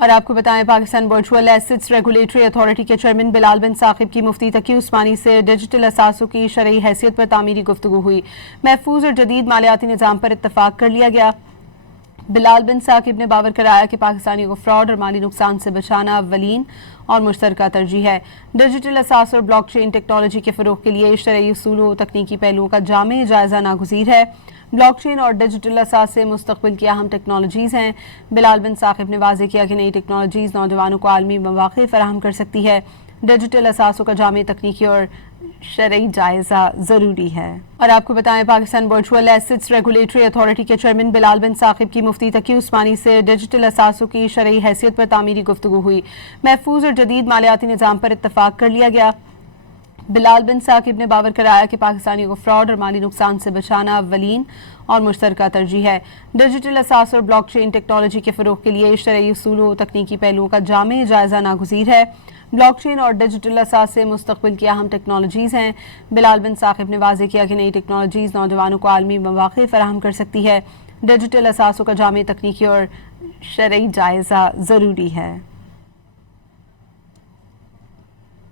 اور آپ کو بتائیں Pakistan virtual assets regulatory authority کے چیئرمین بلال بن ثاقب کی مفتی تقی عثمانی سے ڈیجیٹل اثاثوں کی شرعی حیثیت پر تعمیری گفتگو ہوئی۔ محفوظ اور جدید مالیاتی نظام پر اتفاق کر لیا گیا۔ بلال بن ثاقب نے باور کرایا کہ پاکستانیوں کو فراڈ اور مالی نقصان سے بچانا اولین اور مشترکہ ترجیح ہے۔ ڈیجیٹل اثاث اور بلاک چین ٹیکنالوجی کے فروغ کے لیے شرعی اصولوں و تکنیکی پہلوؤں کا جامع جائزہ ناگزیر ہے۔ بلاک چین اور ڈیجیٹل اثاثے مستقبل کی اہم ٹیکنالوجیز ہیں۔ بلال بن ثاقب نے واضح کیا کہ نئی ٹیکنالوجیز نوجوانوں کو عالمی مواقع فراہم کر سکتی ہے۔ ڈیجیٹل اثاثوں کا جامع تکنیکی اور شرعی جائزہ ضروری ہے۔ اور آپ کو بتائیں Pakistan virtual assets regulatory authority کے چیئرمین بلال بن ثاقب کی مفتی تقی عثمانی سے ڈیجیٹل اثاثوں کی شرعی حیثیت پر تعمیری گفتگو ہوئی۔ محفوظ اور جدید مالیاتی نظام پر اتفاق کر لیا گیا۔ بلال بن ثاقب نے باور کرایا کہ پاکستانیوں کو فراڈ اور مالی نقصان سے بچانا اولین اور مشترکہ ترجیح ہے۔ ڈیجیٹل اثاث اور بلاک چین ٹیکنالوجی کے فروغ کے لیے شرعی اصولوں و تکنیکی پہلوؤں کا جامع جائزہ ناگزیر ہے۔ بلاک چین اور ڈیجیٹل اثاثے مستقبل کی اہم ٹیکنالوجیز ہیں۔ بلال بن ثاقب نے واضح کیا کہ نئی ٹیکنالوجیز نوجوانوں کو عالمی مواقع فراہم کر سکتی ہے۔ ڈیجیٹل اثاثوں کا جامع تکنیکی اور شرعی جائزہ ضروری ہے۔